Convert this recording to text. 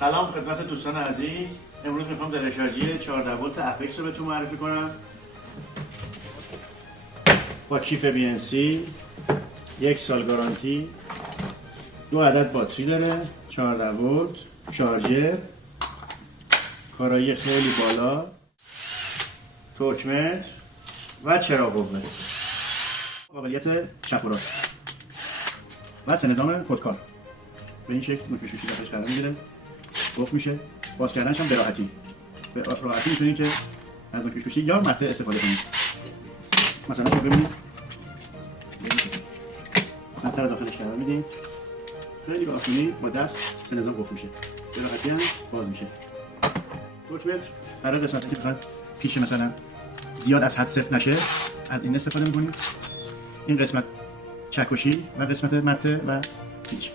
سلام خدمت دوستان عزیز. امروز میخوام درشاجی 14 ولت اپکس رو بهتون معرفی کنم با کیف BNC، 1 سال گارانتی، 2 عدد باتری داره، 14 ولت، شارژر، کارایی خیلی بالا، تورکمتر و چراغ قوه، قابلیت چپ و راست و سه نظام خودکار. به این شکل نوک شوشی دستش قرار میگیره، قفل میشه، باز کردنش هم به راحتی میتونید که از نوک شوشی یا مته استفاده کنید. مثلا که ببینید مته رو داخلش قرار میدیم، خیلی به آسونی با دست سه نظام قفل میشه، به راحتی هم باز میشه. تورکمتر برای قسمتی که بخواد پیش مثلا زیاد از حد سفت نشه از این استفاده میکنید. این قسمت چکشی و قسمت مته و پیچ.